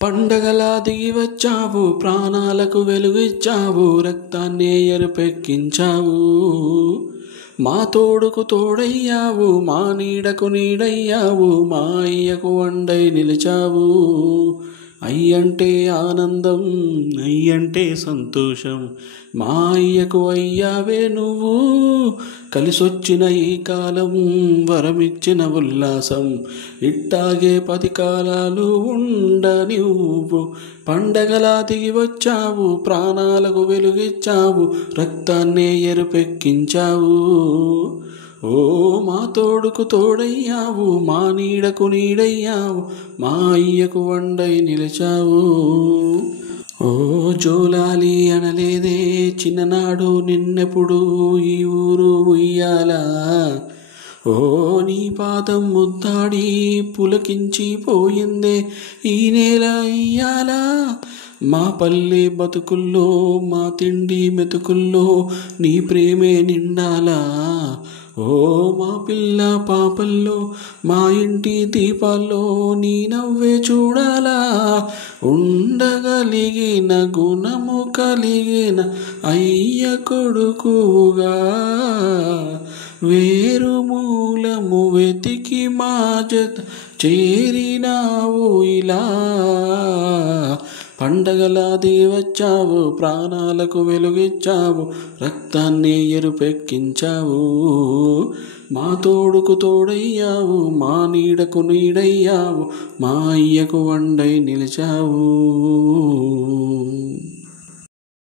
పండగలా దిగి వచ్చావు, ప్రాణాలకు వెలుగిచ్చావు, రక్తాన్నే ఎరుపెక్కించావు. మా తోడుకు తోడయ్యావు, మా నీడకు నీడయ్యావు, మా అయ్యకు అండై నిలిచావు. అయ్యంటే ఆనందం, అయ్యంటే సంతోషం, మా అయ్యకు అయ్యావే నువ్వు. కలిసొచ్చిన ఈ కాలం వరమిచ్చిన ఉల్లాసం, ఇట్టాగే 10 కాలాలు ఉండనివ్వు. పండగలా దిగి వచ్చావు, ప్రాణాలకు వెలుగిచ్చావు, రక్తాన్నే ఎరుపెక్కించావు. ఓ మా తోడుకు తోడయ్యావు, మా నీడకు నీడయ్యావు, మా అయ్యకు వండై నిలిచావు. ఓ జోలాలి అనలేదే చిన్ననాడు నిన్నెప్పుడు ఈ ఊరు ఉయ్యాలా. ఓ నీ పాదం ముద్దాడి పులకించి పోయిందే ఈ నేల ఇయ్యాలా. మా పల్లె బతుకుల్లో, మా తిండి మెతుకుల్లో నీ ప్రేమే నిండాలా. ఓ మా పిల్ల పాపల్లో, మా ఇంటి దీపాల్లో నీ నవ్వే చూడాలా. ఉండగలిగిన గుణము కలిగిన అయ్య కొడుకుగా, వేరు మూలము వెతికి మా జత చేరినావు ఇలా. పండగలా దిగి వచ్చావు, ప్రాణాలకు వెలుగిచ్చావు, రక్తాన్ని ఎరుపెక్కించావు. మా తోడుకు తోడయ్యావు, మా నీడకు నీడయ్యావు, మా అయ్యకు వండై నిలిచావు.